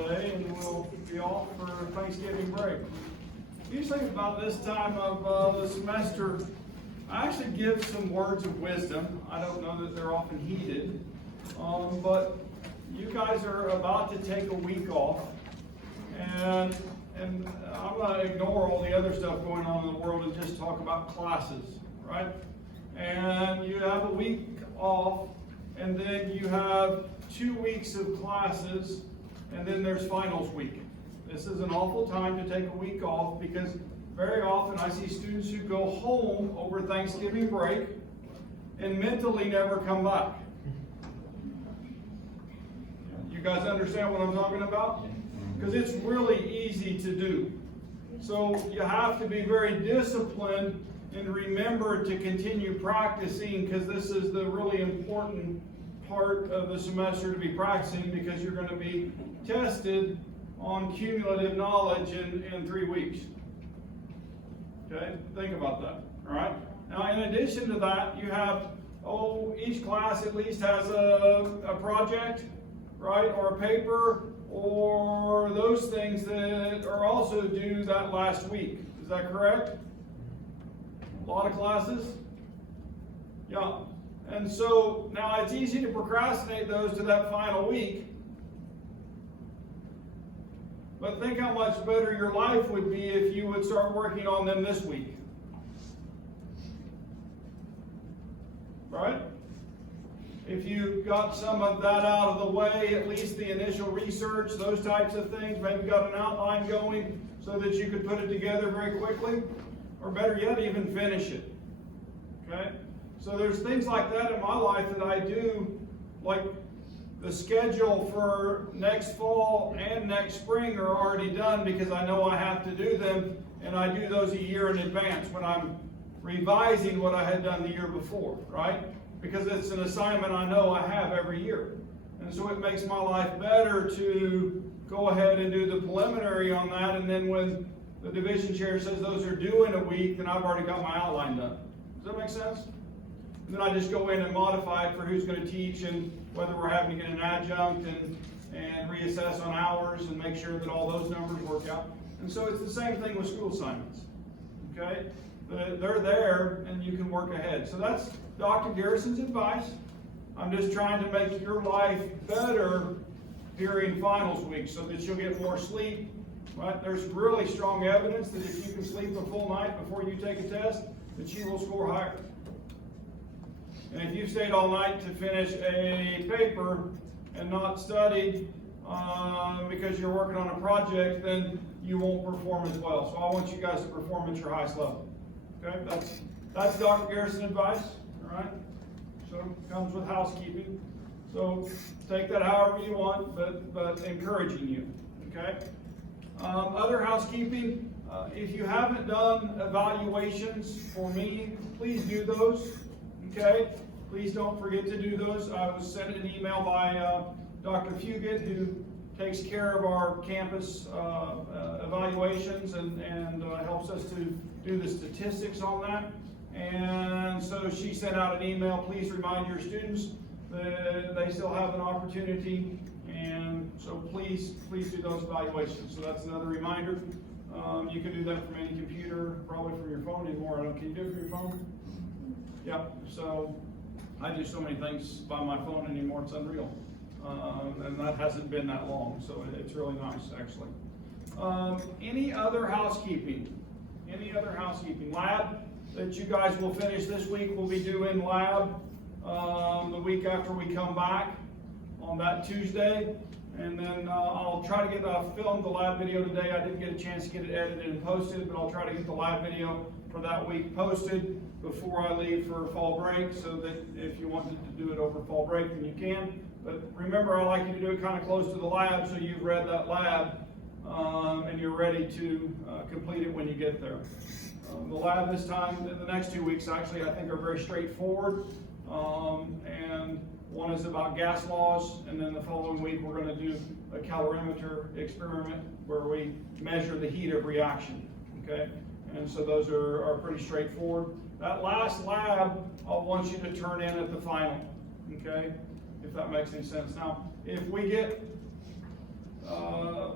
Thursday, and we'll be off for Thanksgiving break. Usually about this time of the semester, I actually give some words of wisdom. I don't know that they're often heeded, but you guys are about to take a week off, and I'm going to ignore all the other stuff going on in the world and just talk about classes, right? And you have a week off, and then you have 2 weeks of classes, and then there's finals week. This is an awful time to take a week off because very often I see students who go home over Thanksgiving break and mentally never come back. You guys understand what I'm talking about? Because it's really easy to do. So you have to be very disciplined and remember to continue practicing, because this is the really important part of the semester to be practicing, because you're going to be tested on cumulative knowledge in 3 weeks. Okay, think about that. All right. Now, in addition to that, you have, each class at least has a project, right, or a paper, or those things that are also due that last week. Is that correct? A lot of classes? Yeah. And so now it's easy to procrastinate those to that final week. But think how much better your life would be if you would start working on them this week. Right? If you got some of that out of the way, at least the initial research, those types of things, maybe got an outline going so that you could put it together very quickly, or better yet, even finish it. Okay? So there's things like that in my life that I do, like the schedule for next fall and next spring are already done because I know I have to do them, and I do those a year in advance when I'm revising what I had done the year before, right? Because it's an assignment I know I have every year. And so it makes my life better to go ahead and do the preliminary on that, and then when the division chair says those are due in a week, then I've already got my outline done. Does that make sense? And then I just go in and modify it for who's going to teach and whether we're having to get an adjunct and reassess on hours and make sure that all those numbers work out. And so it's the same thing with school assignments. Okay? They're there and you can work ahead. So that's Dr. Garrison's advice. I'm just trying to make your life better during finals week so that you'll get more sleep. Right? There's really strong evidence that if you can sleep a full night before you take a test, that you will score higher. And if you've stayed all night to finish a paper and not studied because you're working on a project, then you won't perform as well. So I want you guys to perform at your highest level. Okay, that's Dr. Garrison's advice. All right. So it comes with housekeeping. So take that however you want, but encouraging you. Okay. Other housekeeping. If you haven't done evaluations for me, please do those. Okay, please don't forget to do those. I was sent an email by Dr. Fugit, who takes care of our campus evaluations and helps us to do the statistics on that. And so she sent out an email. Please remind your students that they still have an opportunity, and so please do those evaluations. So that's another reminder. You can do that from any computer, probably from your phone anymore. Can you do it from your phone? Yeah, so I do so many things by my phone anymore, it's unreal. And that hasn't been that long, so it's really nice, actually. Any other housekeeping? Any other housekeeping? Lab that you guys will finish this week will be due in lab the week after we come back on that Tuesday. And then I'll try to get filmed the lab video today. I didn't get a chance to get it edited and posted, but I'll try to get the lab video for that week posted before I leave for fall break, so that if you wanted to do it over fall break, then you can. But remember, I like you to do it kind of close to the lab, so you've read that lab and you're ready to complete it when you get there. The lab this time, the next 2 weeks actually, I think are very straightforward. And one is about gas laws, and then the following week we're going to do a calorimeter experiment where we measure the heat of reaction. Okay? And so those are pretty straightforward. That last lab, I'll want you to turn in at the final. Okay? If that makes any sense. Now, if we get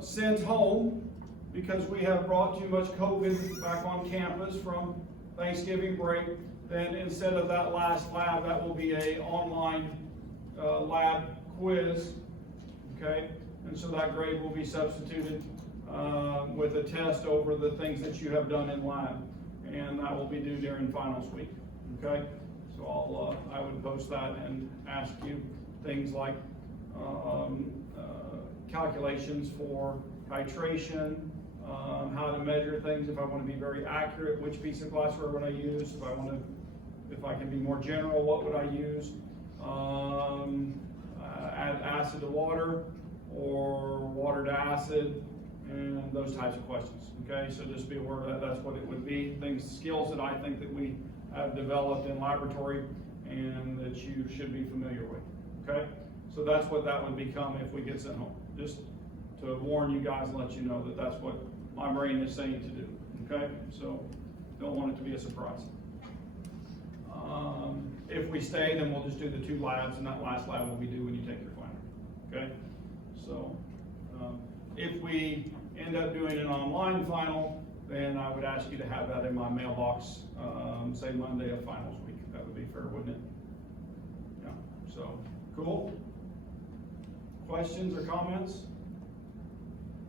sent home because we have brought too much COVID back on campus from Thanksgiving break, then instead of that last lab, that will be a online lab quiz, okay? And so that grade will be substituted with a test over the things that you have done in lab, and that will be due during finals week, okay? So I would post that and ask you things like calculations for titration, how to measure things, if I want to be very accurate, which piece of glassware would I use, if I can be more general, what would I use, add acid to water, or water to acid, and those types of questions, okay? So just be aware that that's what it would be, skills that I think that we have developed in laboratory and that you should be familiar with, okay? So that's what that would become if we get sent home. Just to warn you guys and let you know that that's what my brain is saying to do, okay? So don't want it to be a surprise. If we stay, then we'll just do the 2 labs, and that last lab will be due when you take your final, okay? So if we end up doing an online final, then I would ask you to have that in my mailbox, say Monday of finals week. That would be fair, wouldn't it? Yeah, so, cool. Questions or comments?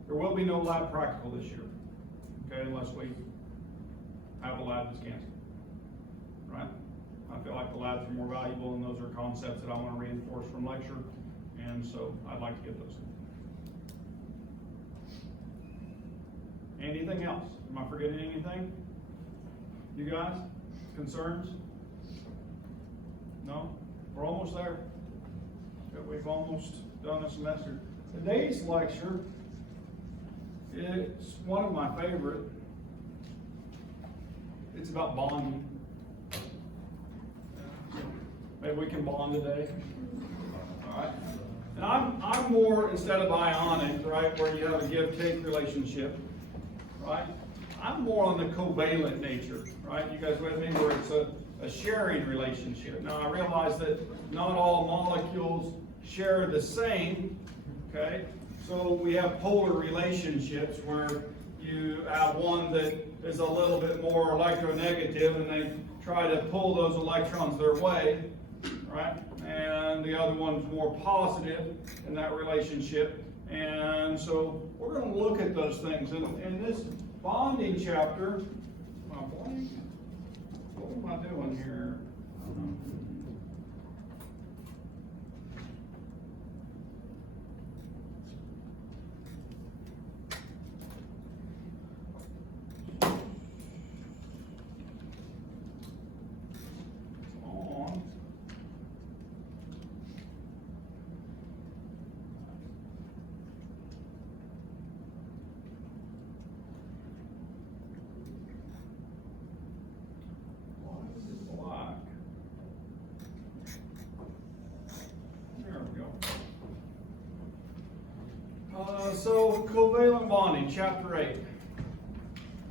There will be no lab practical this year, okay, unless we have a lab that's canceled, right? I feel like the labs are more valuable, and those are concepts that I want to reinforce from lecture, and so I'd like to get those. Anything else? Am I forgetting anything? You guys? Concerns? No? We're almost there. We've almost done a semester. Today's lecture, it's one of my favorite. It's about bonding. Maybe we can bond today. All right. And I'm more, instead of ionic, right, where you have a give-take relationship, right? I'm more on the covalent nature, right? You guys with me, where it's a sharing relationship. Now I realize that not all molecules share the same, okay? So we have polar relationships where you have one that is a little bit more electronegative, and they try to pull those electrons their way, right? And the other one's more positive in that relationship. And so we're going to look at those things. And in this bonding chapter, what am I doing here? So covalent bonding, chapter 8.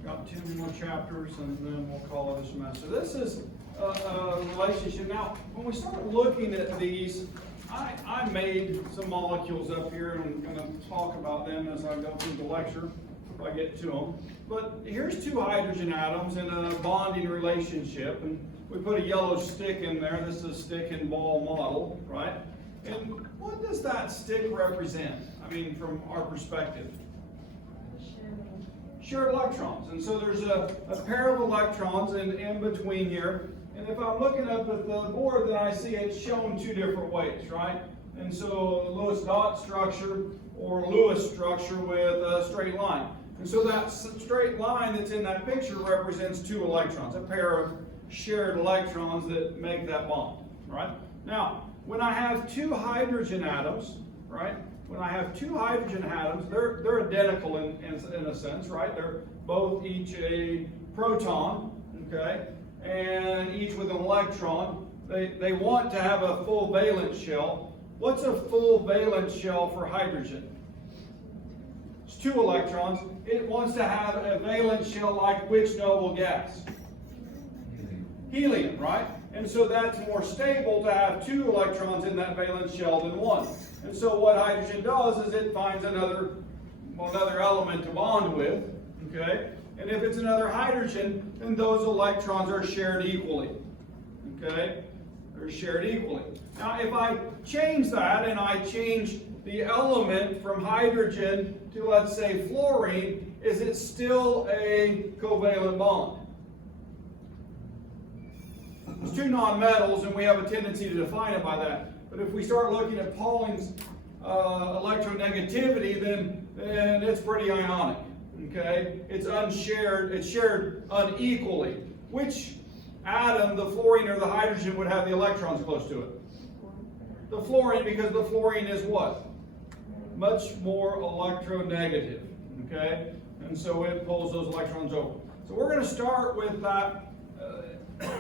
Got 2 more chapters, and then we'll call it a semester. This is a relationship. Now, when we start looking at these, I made some molecules up here, and I'm going to talk about them as I go through the lecture, if I get to them. But here's 2 hydrogen atoms in a bonding relationship, and we put a yellow stick in there. This is a stick and ball model, right? And what does that stick represent? I mean, from our perspective. Shared electrons. And so there's a pair of electrons in between here. And if I'm looking up at the board, then I see it's shown 2 different ways, right? And so Lewis dot structure or Lewis structure with a straight line. And so that straight line that's in that picture represents 2 electrons, a pair of shared electrons that make that bond, right? Now, when I have 2 hydrogen atoms, right? When I have 2 hydrogen atoms, they're identical in a sense, right? They're both each a proton, okay? And each with an electron. They want to have a full valence shell. What's a full valence shell for hydrogen? It's 2 electrons. It wants to have a valence shell like which noble gas? Helium, right? And so that's more stable to have 2 electrons in that valence shell than 1. And so what hydrogen does is it finds another element to bond with, okay? And if it's another hydrogen, then those electrons are shared equally, okay? They're shared equally. Now, if I change that and I change the element from hydrogen to, let's say, fluorine, is it still a covalent bond? It's 2 nonmetals, and we have a tendency to define it by that. But if we start looking at Pauling's electronegativity, then it's pretty ionic. Okay, it's unshared. It's shared unequally. Which atom, the fluorine or the hydrogen, would have the electrons close to it? The fluorine, because the fluorine is what? Much more electronegative. Okay, and so it pulls those electrons over. So we're going to start with that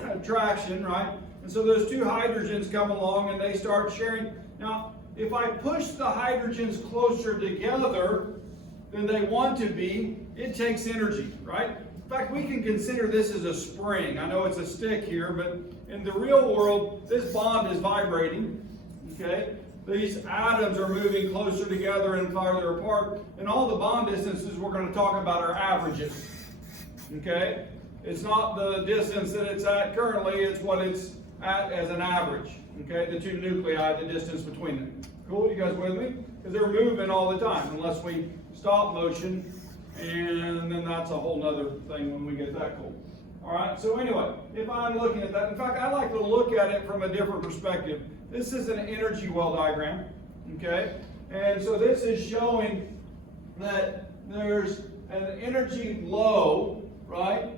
attraction, right? And so those 2 hydrogens come along and they start sharing. Now, if I push the hydrogens closer together than they want to be, it takes energy, right? In fact, we can consider this as a spring. I know it's a stick here, but in the real world, this bond is vibrating, okay? These atoms are moving closer together and farther apart, and all the bond distances we're going to talk about are averages, okay? It's not the distance that it's at currently, it's what it's at as an average, okay? The 2 nuclei, the distance between them. Cool, you guys with me? Because they're moving all the time, unless we stop motion, and then that's a whole nother thing when we get that cool. All right, so anyway, if I'm looking at that, in fact, I like to look at it from a different perspective. This is an energy well diagram, okay? And so this is showing that there's an energy low, right?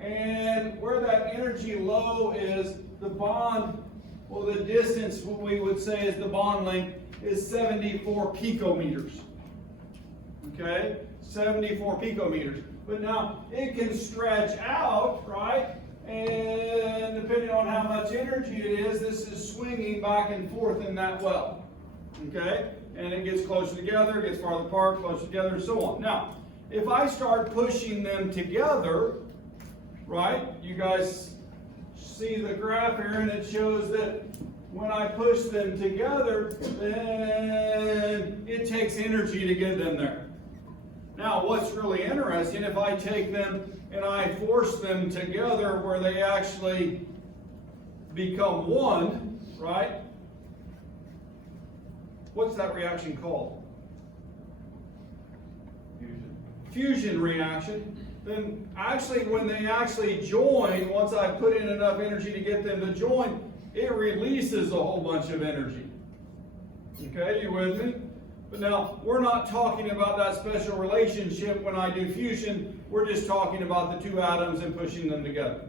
And where that energy low is, the bond, well, the distance, what we would say is the bond length, is 74 picometers. Okay? 74 picometers. But now, it can stretch out, right? And depending on how much energy it is, this is swinging back and forth in that well. Okay? And it gets closer together, gets farther apart, closer together, and so on. Now, if I start pushing them together, right? You guys see the graph here, and it shows that when I push them together, then it takes energy to get them there. Now, what's really interesting, if I take them and I force them together where they actually become one, right? What's that reaction called? Fusion reaction. Then actually when they actually join, once I put in enough energy to get them to join, it releases a whole bunch of energy. Okay, you with me? But now, we're not talking about that special relationship when I do fusion. We're just talking about the 2 atoms and pushing them together.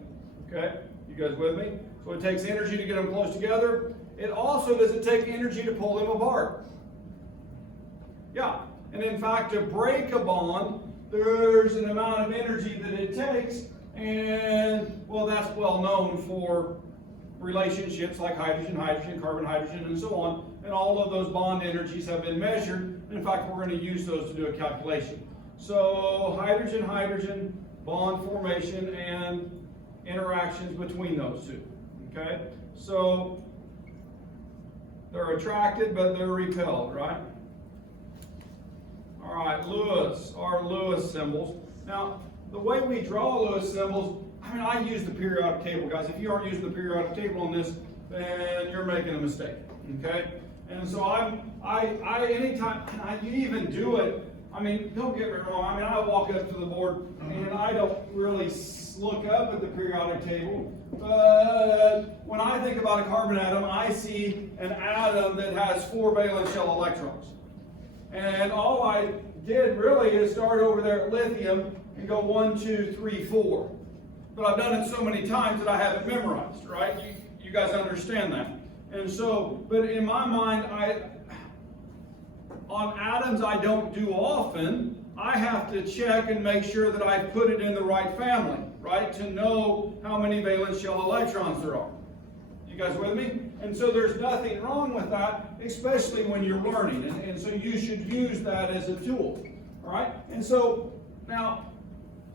Okay, you guys with me? So it takes energy to get them close together. It also does it take energy to pull them apart. Yeah, and in fact, to break a bond, there's an amount of energy that it takes, and well, that's well known for relationships like hydrogen, hydrogen, carbon, hydrogen, and so on. And all of those bond energies have been measured. In fact, we're going to use those to do a calculation. So hydrogen, hydrogen, bond formation, and interactions between those 2. Okay? So they're attracted, but they're repelled, right? All right, Lewis, our Lewis symbols. Now, the way we draw Lewis symbols, I mean, I use the periodic table, guys. If you aren't using the periodic table on this, then you're making a mistake, okay? And so you even do it, I mean, don't get me wrong. I mean, I walk up to the board and I don't really look up at the periodic table. But when I think about a carbon atom, I see an atom that has 4 valence shell electrons. And all I did really is start over there at lithium and go 1, 2, 3, 4. But I've done it so many times that I have it memorized, right? You guys understand that. And so, but in my mind, on atoms I don't do often, I have to check and make sure that I put it in the right family, right? To know how many valence shell electrons there are. You guys with me? And so there's nothing wrong with that, especially when you're learning. And so you should use that as a tool, all right? And so now,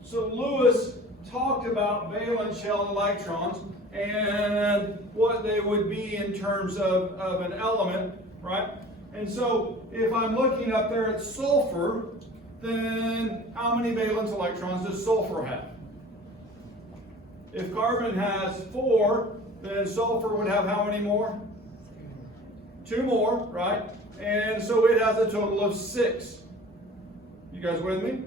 so Lewis talked about valence shell electrons, and what they would be in terms of an element, right? And so if I'm looking up there at sulfur, then how many valence electrons does sulfur have? If carbon has 4, then sulfur would have how many more? 2 more, right? And so it has a total of 6. You guys with me?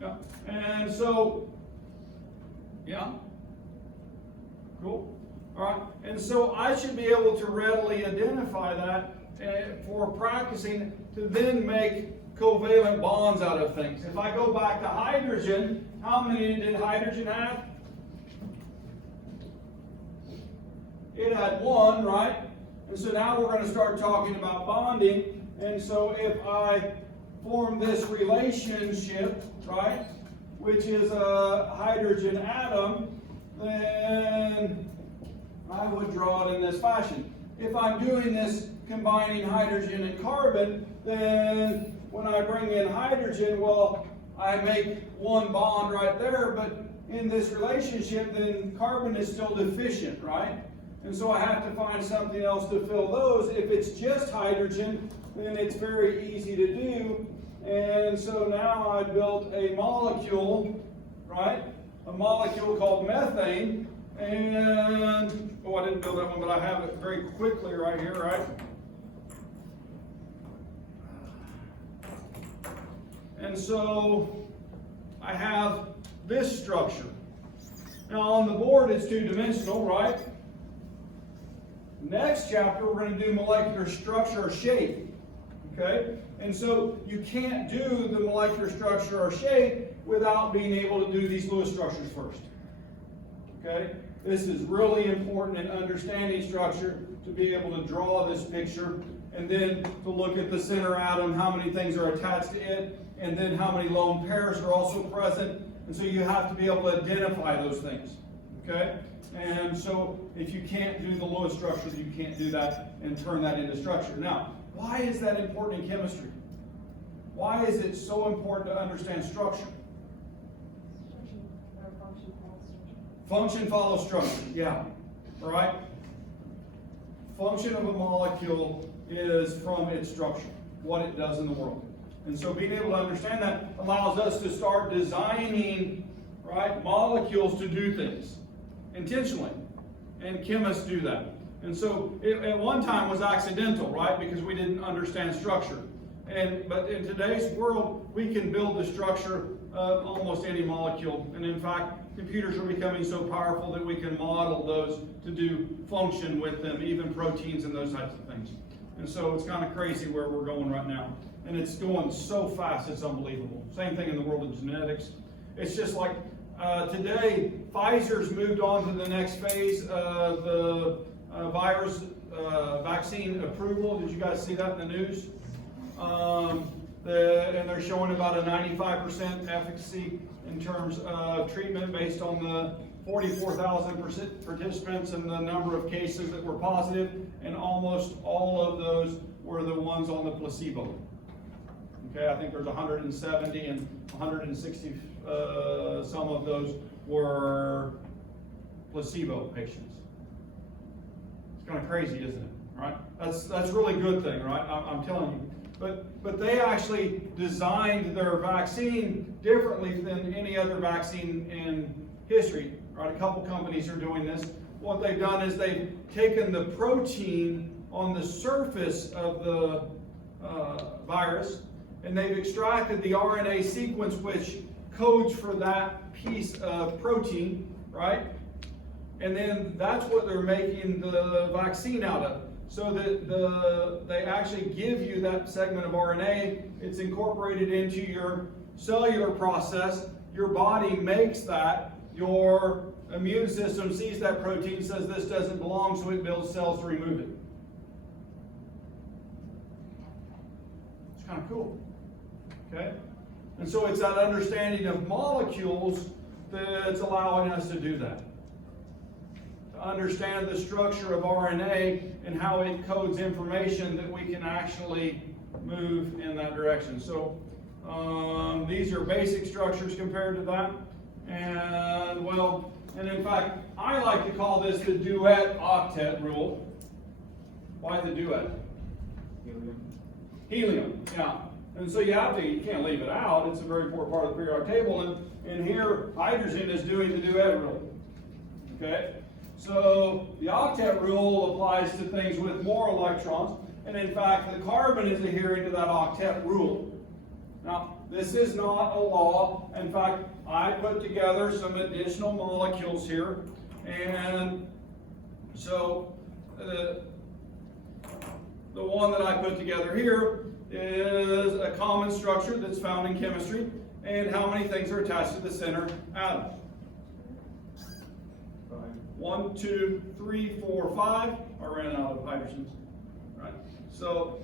Yeah. And so, yeah. Cool. All right. And so I should be able to readily identify that for practicing to then make covalent bonds out of things. If I go back to hydrogen, how many did hydrogen have? It had 1, right? And so now we're going to start talking about bonding. And so if I form this relationship, right, which is a hydrogen atom, then I would draw it in this fashion. If I'm doing this combining hydrogen and carbon, then when I bring in hydrogen, well, I make 1 bond right there, but in this relationship, then carbon is still deficient, right? And so I have to find something else to fill those. If it's just hydrogen, then it's very easy to do. And so now I built a molecule, right? A molecule called methane. And, oh, I didn't build that one, but I have it very quickly right here, right? And so I have this structure. Now on the board it's 2-dimensional, right? Next chapter we're going to do molecular structure or shape. Okay? And so you can't do the molecular structure or shape without being able to do these Lewis structures first. Okay? This is really important in understanding structure, to be able to draw this picture, and then to look at the center atom, how many things are attached to it, and then how many lone pairs are also present. And so you have to be able to identify those things. Okay? And so if you can't do the Lewis structure, you can't do that and turn that into structure. Now, why is that important in chemistry? Why is it so important to understand structure? Function follows structure, yeah. All right? Function of a molecule is from its structure, what it does in the world. And so being able to understand that allows us to start designing, right, molecules to do things intentionally. And chemists do that. And so it at one time was accidental, right, because we didn't understand structure. But in today's world, we can build the structure of almost any molecule. And in fact, computers are becoming so powerful that we can model those to do function with them, even proteins and those types of things. And so it's kind of crazy where we're going right now. And it's going so fast, it's unbelievable. Same thing in the world of genetics. It's just like today, Pfizer's moved on to the next phase of the virus vaccine approval. Did you guys see that in the news? And they're showing about a 95% efficacy in terms of treatment based on the 44,000 participants and the number of cases that were positive, and almost all of those were the ones on the placebo. Okay, I think there's 170 and 160, some of those were placebo patients. It's kind of crazy, isn't it? Right? That's really good thing, right? I'm telling you. But they actually designed their vaccine differently than any other vaccine in history. Right? A couple companies are doing this. What they've done is they've taken the protein on the surface of the virus, and they've extracted the RNA sequence which codes for that piece of protein, right? And then that's what they're making the vaccine out of. So that they actually give you that segment of RNA. It's incorporated into your cellular process. Your body makes that. Your immune system sees that protein, says this doesn't belong, so it builds cells to remove it. It's kind of cool. Okay? And so it's that understanding of molecules that's allowing us to do that. To understand the structure of RNA and how it codes information that we can actually move in that direction. So these are basic structures compared to that. And well, And in fact, I like to call this the duet octet rule. Why the duet? Helium, yeah. And so you can't leave it out. It's a very important part of the periodic table. And here, hydrogen is doing the duet rule. Okay? So the octet rule applies to things with more electrons. And in fact, the carbon is adhering to that octet rule. Now, this is not a law. In fact, I put together some additional molecules here. And so the one that I put together here is a common structure that's found in chemistry. And how many things are attached to the center atom? 1, 2, 3, 4, 5. I ran out of hydrogens. Right? So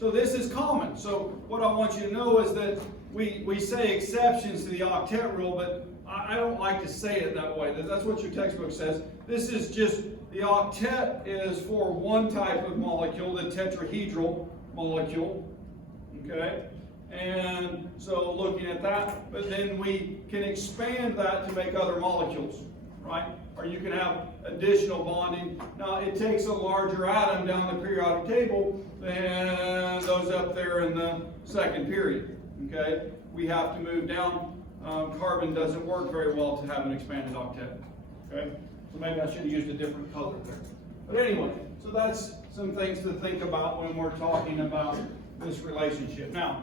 this is common. So what I want you to know is that we say exceptions to the octet rule, but I don't like to say it that way. That's what your textbook says. This is just, the octet is for one type of molecule, the tetrahedral molecule. Okay? And so looking at that, but then we can expand that to make other molecules, right? Or you can have additional bonding. Now it takes a larger atom down the periodic table than those up there in the second period, okay? We have to move down. Carbon doesn't work very well to have an expanded octet, okay? So maybe I should have used a different color there. But anyway, so that's some things to think about when we're talking about this relationship. Now,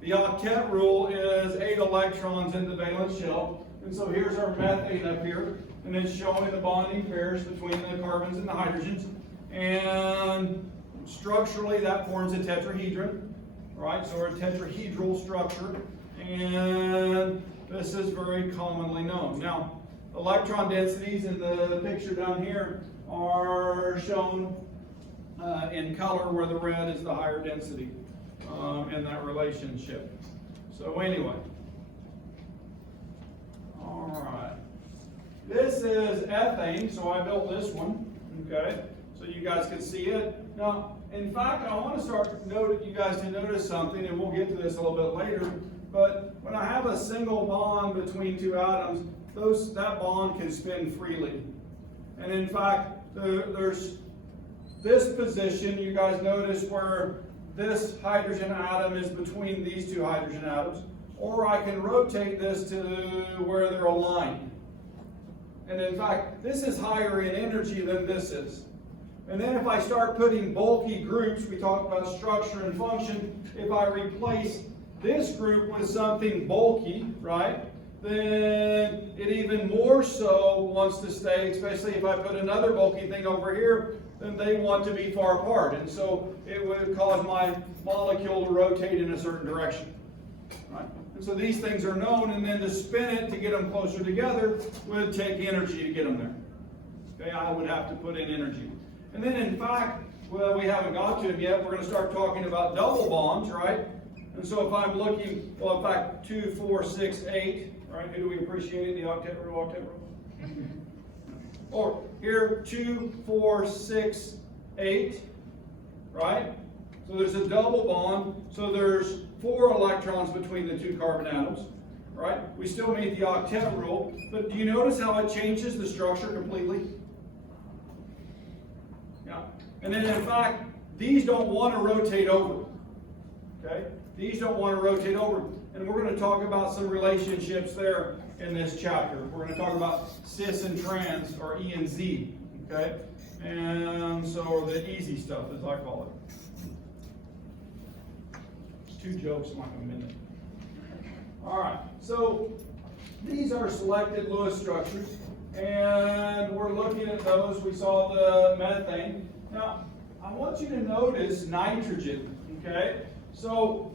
the octet rule is 8 electrons in the valence shell. And so here's our methane up here. And it's showing the bonding pairs between the carbons and the hydrogens. And structurally, that forms a tetrahedron. Right? So we're a tetrahedral structure. And this is very commonly known. Now, electron densities in the picture down here are shown in color, where the red is the higher density in that relationship. So anyway. All right. This is ethane, so I built this one, okay? So you guys can see it. Now, in fact, I want to you guys to notice something, and we'll get to this a little bit later, but when I have a single bond between two atoms, that bond can spin freely. And in fact, there's this position, you guys notice where this hydrogen atom is between these two hydrogen atoms, or I can rotate this to where they're aligned. And in fact, this is higher in energy than this is. And then if I start putting bulky groups, we talk about structure and function, if I replace this group with something bulky, right, then it even more so wants to stay, especially if I put another bulky thing over here, then they want to be far apart. And so it would cause my molecule to rotate in a certain direction. Right? And so these things are known, and then to spin it to get them closer together would take energy to get them there. Okay, I would have to put in energy. And then in fact, well, we haven't got to it yet, we're going to start talking about double bonds, right? And so if I'm looking, well, in fact, 2, 4, 6, 8, right? Who do we appreciate? The octet rule, Or here, 2, 4, 6, 8, right? So there's a double bond, so there's 4 electrons between the two carbon atoms, right? We still meet the octet rule, but do you notice how it changes the structure completely? Yeah. And then in fact, these don't want to rotate over, okay? These don't want to rotate over. And we're going to talk about some relationships there in this chapter. We're going to talk about cis and trans, or E and Z, okay? And so the easy stuff, as I call it. 2 jokes in like a minute. All right, so these are selected Lewis structures, and we're looking at those. We saw the methane. Now, I want you to notice nitrogen, okay? So,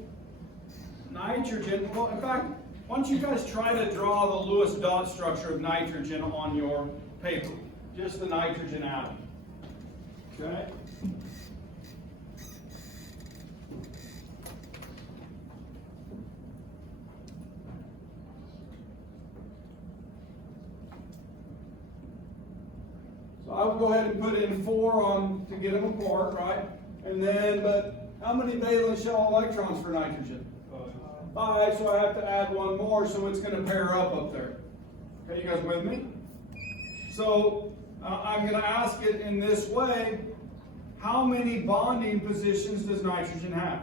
nitrogen, well, in fact, why don't you guys try to draw the Lewis dot structure of nitrogen on your paper? Just the nitrogen atom, okay? So I would go ahead and put in 4 on to get them apart, right? And then, but how many valence shell electrons for nitrogen? 5, so I have to add 1 more, so it's going to pair up there. Okay, you guys with me? So I'm going to ask it in this way. How many bonding positions does nitrogen have?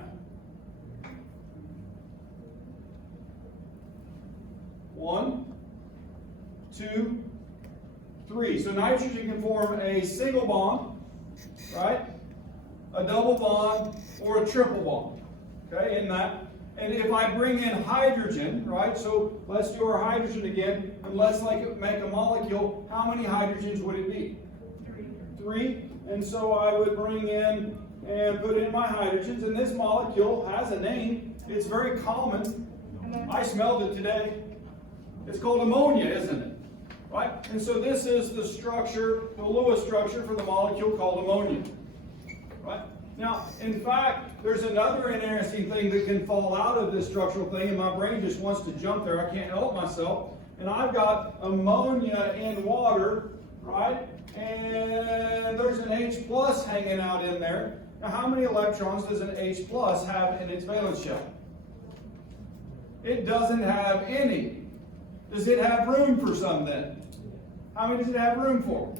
1, 2, 3. So nitrogen can form a single bond, right? A double bond or a triple bond. Okay, in that. And if I bring in hydrogen, right? So let's do our hydrogen again, and let's make a molecule. How many hydrogens would it be? 3. And so I would bring in and put in my hydrogens, and this molecule has a name. It's very common. I smelled it today. It's called ammonia, isn't it? Right? And so this is the structure, the Lewis structure for the molecule called ammonia. Right? Now, in fact, there's another interesting thing that can fall out of this structural thing, and my brain just wants to jump there. I can't help myself. And I've got ammonia in water, right? And there's an H plus hanging out in there. Now, how many electrons does an H plus have in its valence shell? It doesn't have any. Does it have room for some then? How many does it have room for?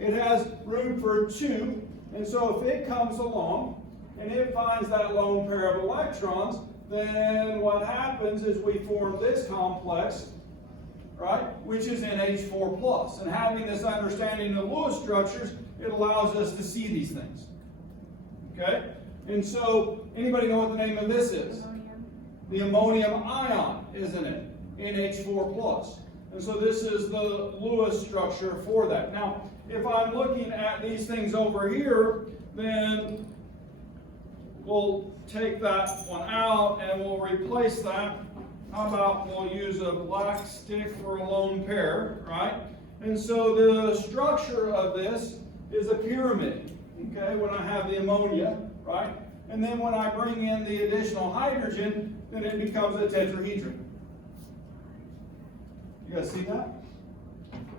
It has room for 2. And so if it comes along and it finds that lone pair of electrons, then what happens is we form this complex, right, which is NH4 plus. And having this understanding of Lewis structures, it allows us to see these things. Okay? And so, anybody know what the name of this is? The ammonium ion, isn't it? NH4 plus. And so this is the Lewis structure for that. Now, if I'm looking at these things over here, then we'll take that one out and we'll replace that. How about we'll use a black stick for a lone pair, right? And so the structure of this is a pyramid, okay, when I have the ammonia, right? And then when I bring in the additional hydrogen, then it becomes a tetrahedron. You guys see that?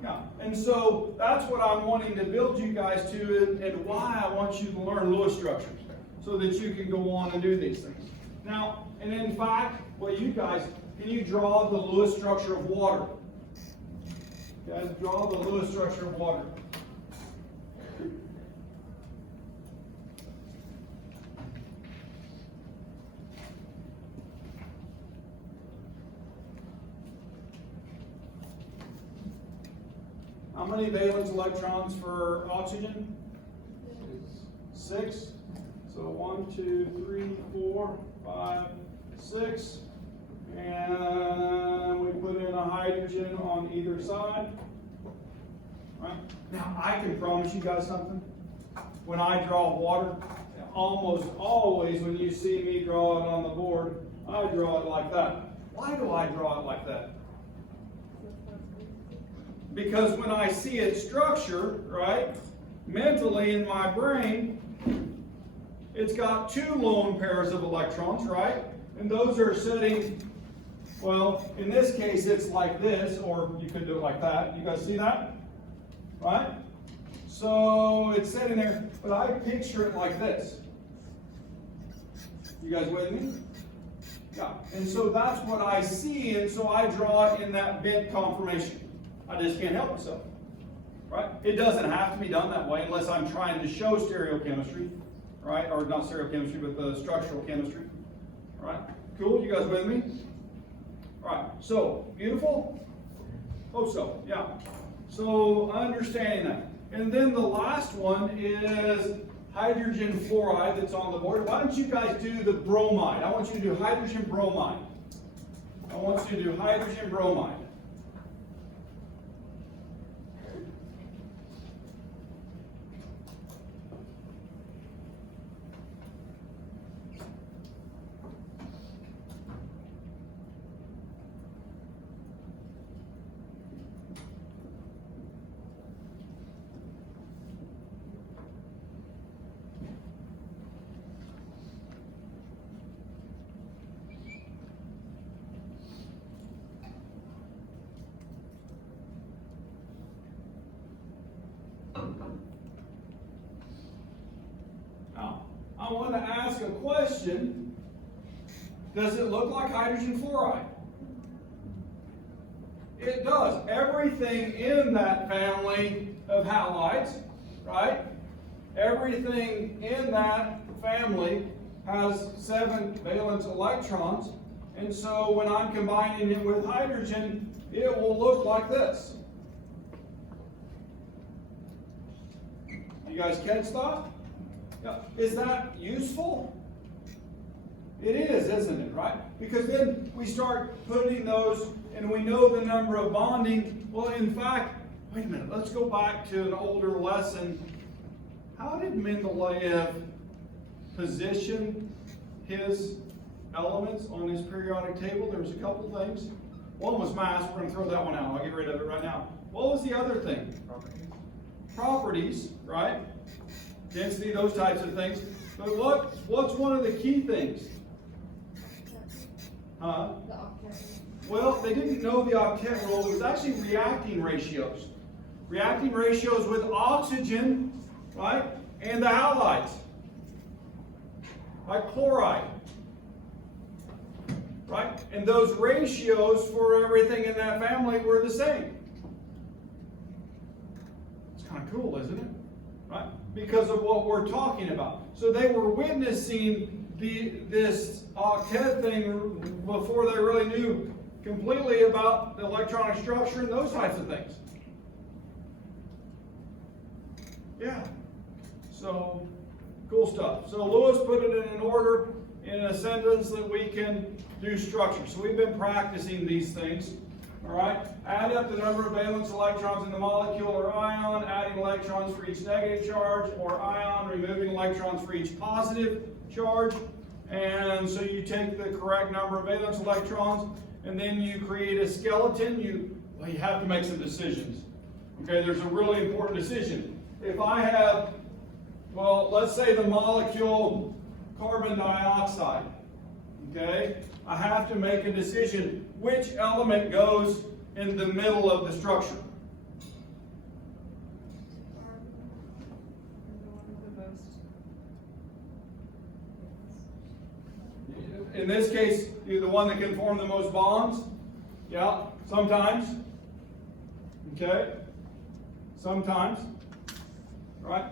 Yeah. And so that's what I'm wanting to build you guys to, and why I want you to learn Lewis structures, so that you can go on and do these things. Now, and in fact, well, you guys, can you draw the Lewis structure of water? Guys, draw the Lewis structure of water. How many valence electrons for oxygen? 6. So 1, 2, 3, 4, 5, 6. And we put in a hydrogen on either side. Right? Now, I can promise you guys something. When I draw water, almost always when you see me draw it on the board, I draw it like that. Why do I draw it like that? Because when I see its structure, right, mentally in my brain, it's got 2 lone pairs of electrons, right? And those are sitting, well, in this case, it's like this, or you could do it like that. You guys see that? Right? So it's sitting there, but I picture it like this. You guys with me? Yeah. And so that's what I see, and so I draw it in that bent conformation. I just can't help myself, right? It doesn't have to be done that way unless I'm trying to show stereochemistry, right? Or not stereochemistry, but the structural chemistry, right? Cool, you guys with me? All right, so, beautiful? Hope so, yeah. So, understanding that. And then the last one is hydrogen fluoride that's on the board. Why don't you guys do the bromide? I want you to do hydrogen bromide. I want you to do hydrogen bromide. Now, I want to ask a question. Does it look like hydrogen fluoride? It does. Everything in that family of halides, right? Everything in that family has 7 valence electrons. And so when I'm combining it with hydrogen, it will look like this. You guys catch that? Yeah. Is that useful? It is, isn't it, right? Because then we start putting those, and we know the number of bonding. Well, in fact, wait a minute, let's go back to an older lesson. How did Mendeleev position his elements on his periodic table? There was a couple things. One was mass. We're going to throw that one out. I'll get rid of it right now. What was the other thing? Properties, right? Density, those types of things. But what's one of the key things? Huh? The octet. Well, they didn't know the octet rule. It was actually reacting ratios. Reacting ratios with oxygen, right? And the halides. Like chloride. Right? And those ratios for everything in that family were the same. It's kind of cool, isn't it? Right? Because of what we're talking about. So they were witnessing this octet thing before they really knew completely about the electronic structure and those types of things. Yeah. So, cool stuff. So Lewis put it in an order in a sentence that we can do structure. So we've been practicing these things. All right. Add up the number of valence electrons in the molecule or ion, adding electrons for each negative charge, or ion, removing electrons for each positive charge. And so you take the correct number of valence electrons, and then you create a skeleton. You have to make some decisions. Okay, there's a really important decision. If I have, well, let's say the molecule carbon dioxide, okay, I have to make a decision which element goes in the middle of the structure. In this case, you're the one that can form the most bonds. Yeah, sometimes. Okay, sometimes. Right?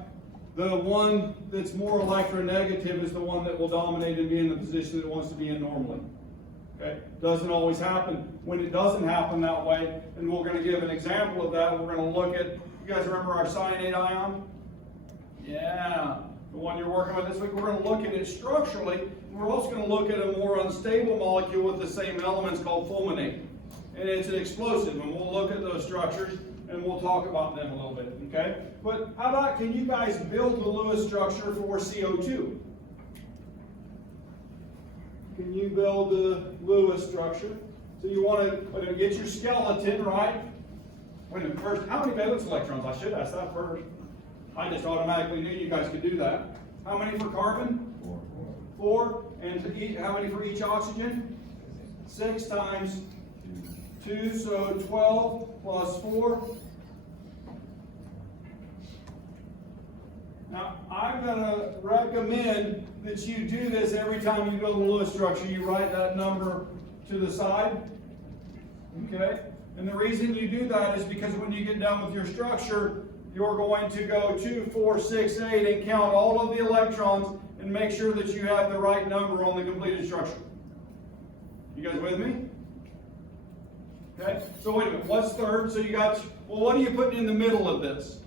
The one that's more electronegative is the one that will dominate and be in the position that it wants to be in normally. Okay? Doesn't always happen. When it doesn't happen that way, and we're going to give an example of that, we're going to look at, you guys remember our cyanide ion? Yeah, the one you're working with this week. We're going to look at it structurally. We're also going to look at a more unstable molecule with the same elements called fulminate. And it's an explosive, and we'll look at those structures, and we'll talk about them a little bit, okay? But how about, can you guys build the Lewis structure for CO2? Can you build the Lewis structure? So you want to get your skeleton, right? Wait a minute, first, how many valence electrons? I should ask that first. I just automatically knew you guys could do that. How many for carbon? 4. And how many for each oxygen? 6 times 2, so 12 plus 4. Now, I'm going to recommend that you do this every time you build a Lewis structure. You write that number to the side. Okay? And the reason you do that is because when you get done with your structure, you're going to go 2, 4, 6, 8 and count all of the electrons and make sure that you have the right number on the completed structure. You guys with me? Okay? So wait a minute, what's third? So you got, well, what are you putting in the middle of this?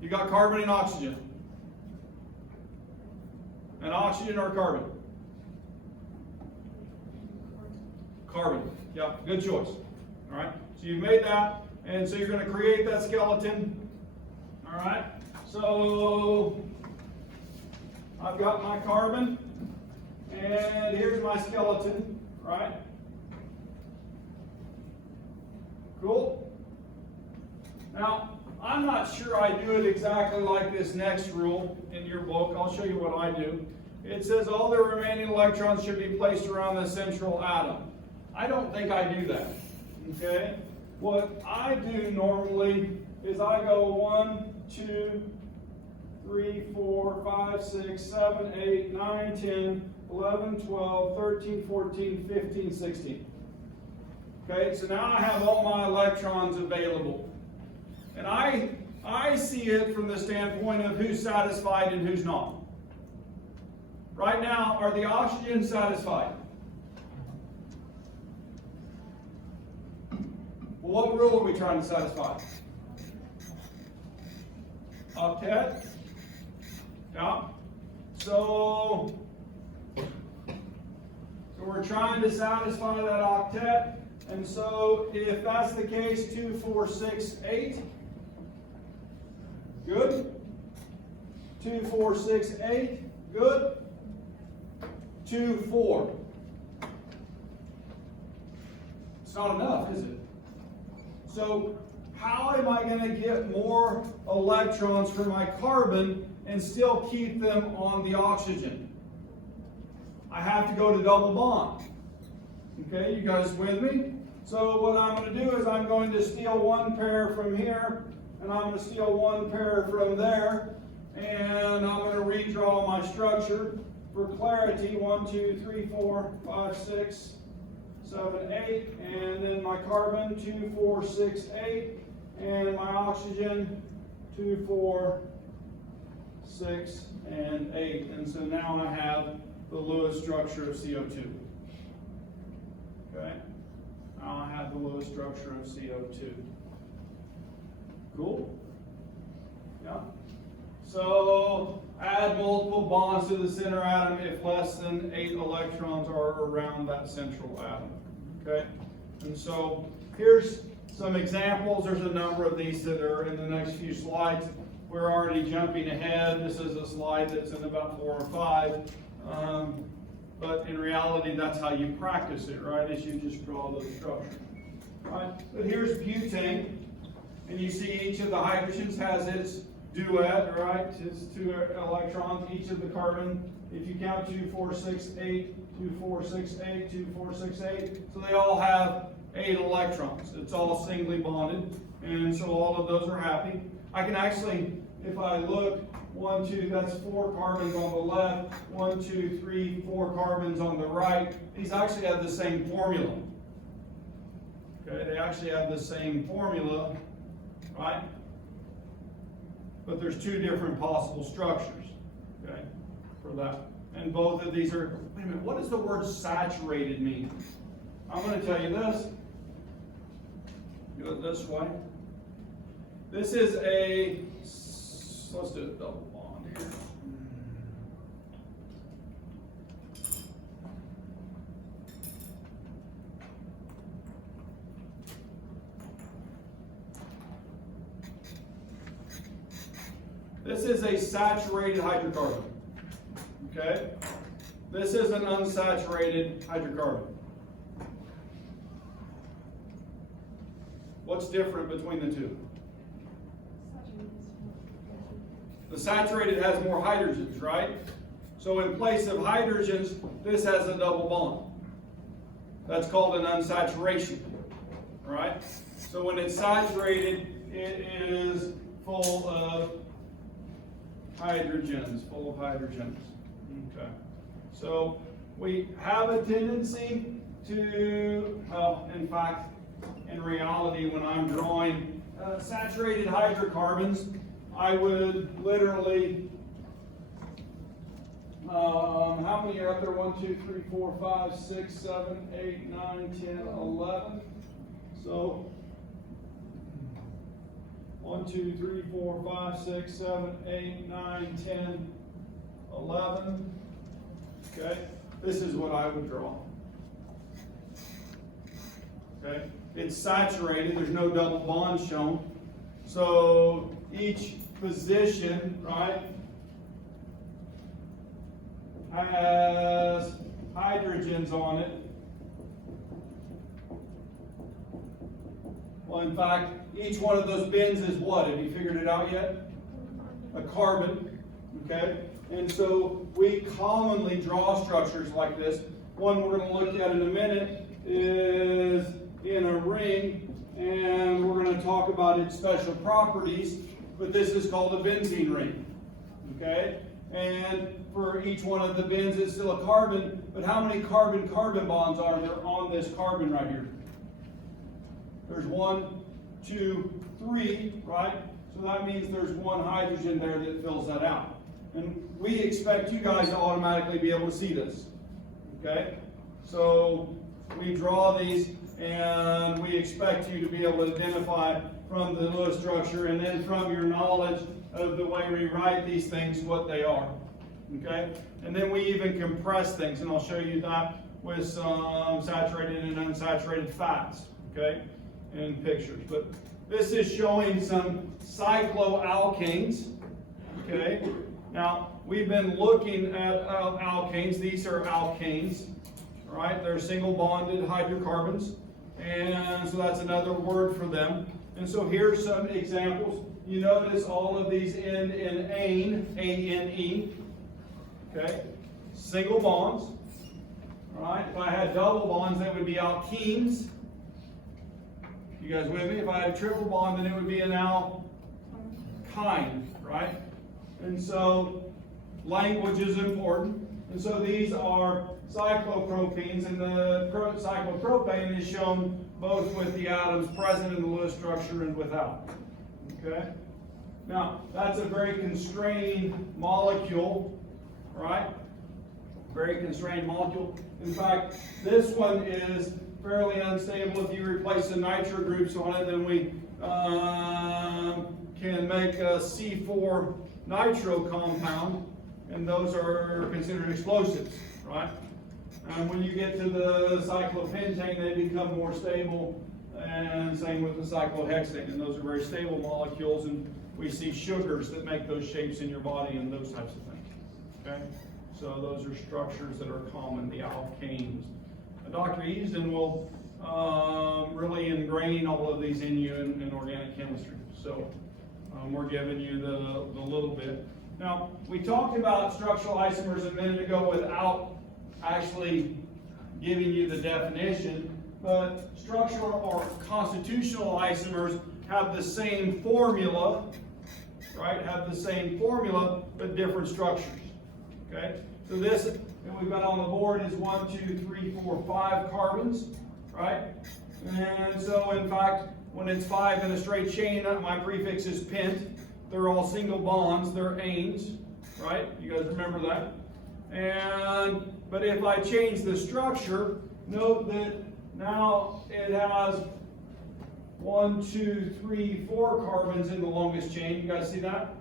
You got carbon and oxygen. An oxygen or carbon? Carbon. Yeah, good choice. All right. So you've made that, and so you're going to create that skeleton. All right. So I've got my carbon, and here's my skeleton. Right. Cool. Now, I'm not sure I do it exactly like this next rule in your book. I'll show you what I do. It says all the remaining electrons should be placed around the central atom. I don't think I do that. Okay? What I do normally is I go 1, 2, 3, 4, 5, 6, 7, 8, 9, 10, 11, 12, 13, 14, 15, 16. Okay, so now I have all my electrons available. And I see it from the standpoint of who's satisfied and who's not. Right now, are the oxygens satisfied? Well, what rule are we trying to satisfy? Octet? Yeah. So we're trying to satisfy that octet. And so if that's the case, 2, 4, 6, 8. Good. 2, 4, 6, 8. Good. 2, 4. It's not enough, is it? So how am I going to get more electrons from my carbon and still keep them on the oxygen? I have to go to double bond. Okay, you guys with me? So what I'm going to do is I'm going to steal one pair from here, and I'm going to steal one pair from there, and I'm going to redraw my structure for clarity. 1, 2, 3, 4, 5, 6, 7, 8, and then my carbon 2, 4, 6, 8, and my oxygen 2, 4, 6, and 8. And so now I have the Lewis structure of CO2. Okay, now I have the Lewis structure of CO2. Cool? Yeah. So add multiple bonds to the center atom if less than 8 electrons are around that central atom. Okay? And so here's some examples. There's a number of these that are in the next few slides. We're already jumping ahead. This is a slide that's in about 4 or 5. But in reality, that's how you practice it, right? Is you just draw the structure. Right? But here's butane. And you see each of the hydrogens has its duet, right? It's 2 electrons. Each of the carbon, if you count 2, 4, 6, 8, 2, 4, 6, 8, 2, 4, 6, 8. So they all have 8 electrons. It's all singly bonded. And so all of those are happy. I can actually, if I look, 1, 2, that's 4 carbons on the left. 1, 2, 3, 4 carbons on the right. These actually have the same formula. Okay, they actually have the same formula, right? But there's 2 different possible structures, okay, for that. And both of these are, wait a minute, what does the word saturated mean? I'm going to tell you this. Do it this way. This is a, let's do a double bond here. This is a saturated hydrocarbon, okay? This is an unsaturated hydrocarbon. What's different between the two? The saturated has more hydrogens, right? So in place of hydrogens, this has a double bond. That's called an unsaturation, right? So when it's saturated, it is full of hydrogens, Okay. So we have a tendency to, well, in fact, in reality, when I'm drawing saturated hydrocarbons, I would literally, how many are up there? 1, 2, 3, 4, 5, 6, 7, 8, 9, 10, 11. So 1, 2, 3, 4, 5, 6, 7, 8, 9, 10, 11. Okay, this is what I would draw. Okay, it's saturated, there's no double bond shown. So each position, right, has hydrogens on it. Well, in fact, each one of those bins is what? Have you figured it out yet? A carbon, okay? And so we commonly draw structures like this. One we're going to look at in a minute is in a ring, and we're going to talk about its special properties, but this is called a benzene ring, okay? And for each one of the bins, it's still a carbon, but how many carbon-carbon bonds are there on this carbon right here? There's 1, 2, 3, right? So that means there's 1 hydrogen there that fills that out. And we expect you guys to automatically be able to see this, okay? So we draw these, and we expect you to be able to identify from the Lewis structure and then from your knowledge of the way we write these things what they are, okay? And then we even compress things, and I'll show you that with some saturated and unsaturated fats, okay, in pictures. But this is showing some cycloalkanes, okay? Now, we've been looking at alkanes. These are alkanes, right? They're single bonded hydrocarbons, and so that's another word for them. And so here's some examples. You notice all of these end in ane, A-N-E, okay? Single bonds, all right? If I had double bonds, they would be alkenes. You guys with me? If I had a triple bond, then it would be an alkyne, right? And so language is important. And so these are cyclopropenes, and the cyclopropane is shown both with the atoms present in the Lewis structure and without. Okay? Now, that's a very constrained molecule, right? Very constrained molecule. In fact, this one is fairly unstable. If you replace the nitro groups on it, then we can make a C4 nitro compound, and those are considered explosives, right? And when you get to the cyclopentane, they become more stable, and same with the cyclohexane, and those are very stable molecules, and we see sugars that make those shapes in your body and those types of things, okay? So those are structures that are common, the alkanes. Dr. Easton will really ingrain all of these in you in organic chemistry. So we're giving you the little bit. Now, we talked about structural isomers a minute ago without actually giving you the definition, but structural or constitutional isomers have the same formula, right? Have the same formula, but different structures, okay? So this that we've got on the board is 1, 2, 3, 4, 5 carbons, right? And so, in fact, when it's 5 in a straight chain, my prefix is pent. They're all single bonds, they're anes, right? You guys remember that? But if I change the structure, note that now it has 1, 2, 3, 4 carbons in the longest chain. You guys see that?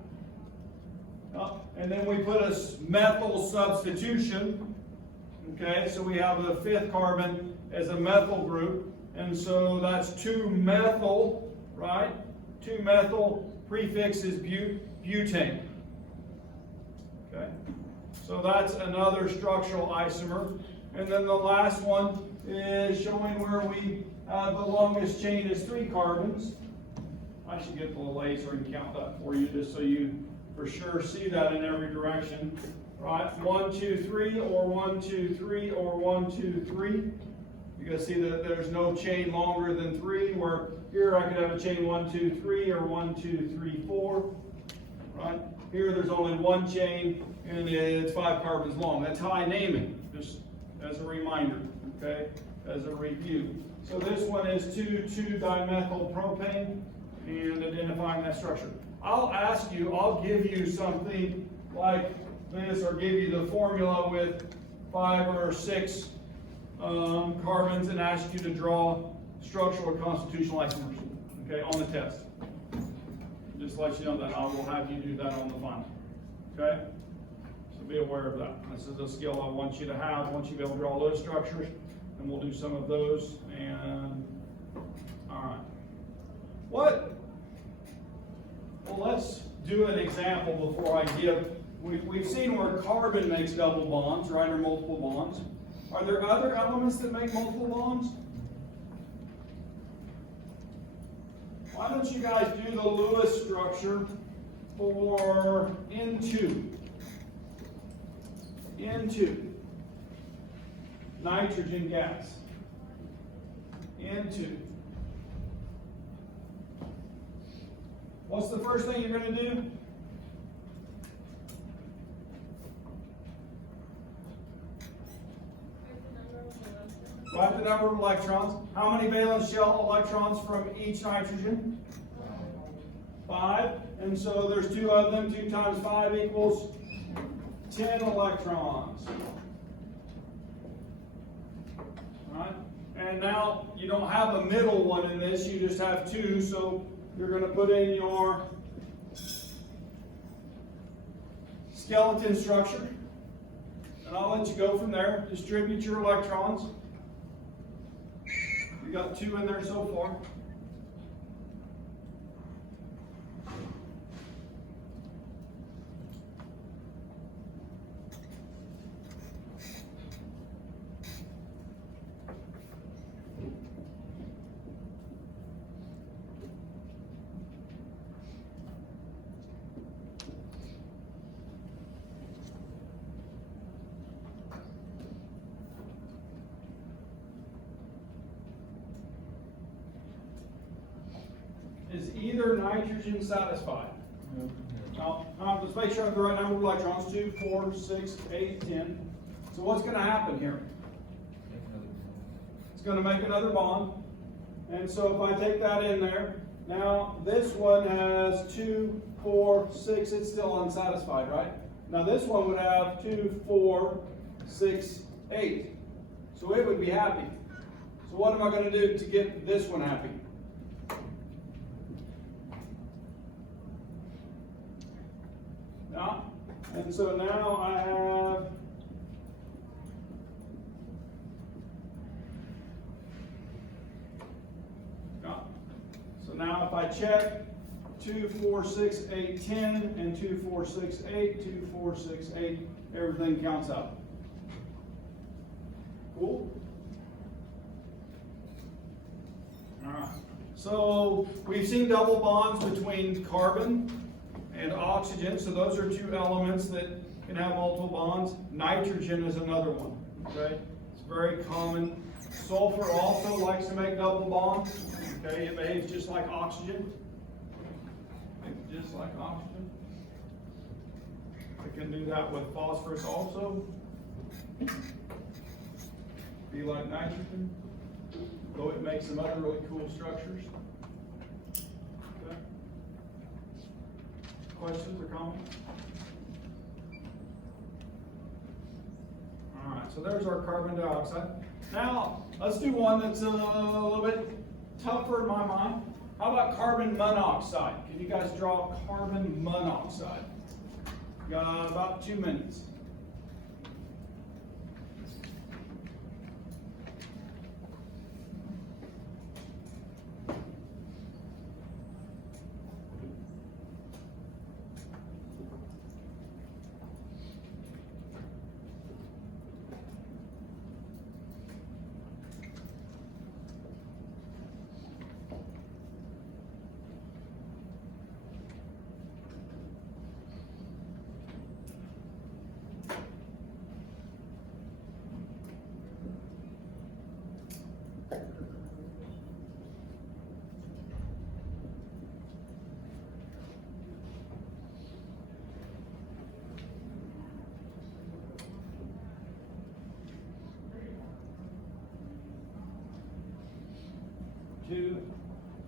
And then we put a methyl substitution. Okay, so we have the 5th carbon as a methyl group. And so that's 2-methyl, right? 2-methyl prefix is butane. Okay, so that's another structural isomer. And then the last one is showing where we have the longest chain is 3 carbons. I should get the little laser and count that for you just so you for sure see that in every direction. Right? 1, 2, 3, or 1, 2, 3, or 1, 2, 3. You guys see that there's no chain longer than 3, where here I could have a chain 1, 2, 3, or 1, 2, 3, 4. Right? Here there's only one chain, and it's 5 carbons long. That's how I name it, just as a reminder, okay? As a review. So this one is 2,2-dimethylpropane, and identifying that structure. I'll ask you, I'll give you something like this, or give you the formula with 5 or 6 carbons, and ask you to draw structural or constitutional isomers, okay, on the test. Just to let you know that I will have you do that on the final, okay? So be aware of that. This is a skill I want you to have. I want you to be able to draw those structures, and we'll do some of those. And all right, well, let's do an example before I give. We've seen where carbon makes double bonds, right, or multiple bonds. Are there other elements that make multiple bonds? Why don't you guys do the Lewis structure for N2? N2. Nitrogen gas. N2. What's the first thing you're going to do? Write the number of electrons. How many valence shell electrons from each nitrogen? 5. And so there's 2 of them. 2 times 5 equals 10 electrons. Alright? And now you don't have a middle one in this, you just have 2, so you're going to put in your skeleton structure. And I'll let you go from there. Distribute your electrons. You got 2 in there so far. Is either nitrogen satisfied? Now, let's make sure I have the right number of electrons. 2, 4, 6, 8, 10. So what's going to happen here? It's going to make another bond. And so if I take that in there, now this one has 2, 4, 6. It's still unsatisfied, right? Now this one would have 2, 4, 6, 8. So it would be happy. So what am I going to do to get this one happy? And so now I have so now if I check 2, 4, 6, 8, 10 and 2, 4, 6, 8, 2, 4, 6, 8, everything counts out. Cool? Alright. So we've seen double bonds between carbon and oxygen, so those are 2 elements that can have multiple bonds. Nitrogen is another one, okay? It's very common. Sulfur also likes to make double bonds, okay? It behaves just like oxygen. Just like oxygen. It can do that with phosphorus also. Be like nitrogen, though it makes some other really cool structures. Questions or comments? All right, so there's our carbon dioxide. Now, let's do one that's a little bit tougher in my mind. How about carbon monoxide? Can you guys draw carbon monoxide? Got about 2 minutes. Two,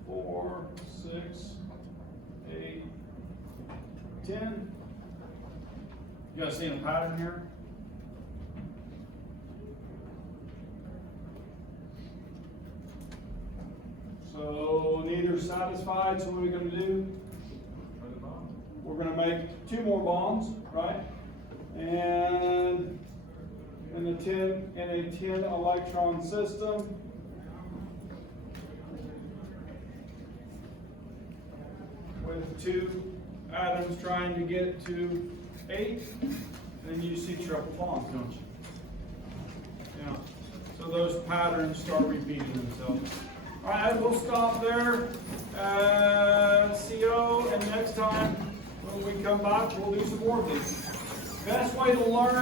4, 6, 8, 10. You guys seeing a pattern here? So neither satisfied, so what are we going to do? We're going to make 2 more bonds, right? And in a 10 electron system, with 2 atoms trying to get to 8, then you see triple bonds, don't you? Yeah. So those patterns start repeating themselves. All right, we'll stop there at CO, and next time when we come back, we'll do some more of these. Best way to learn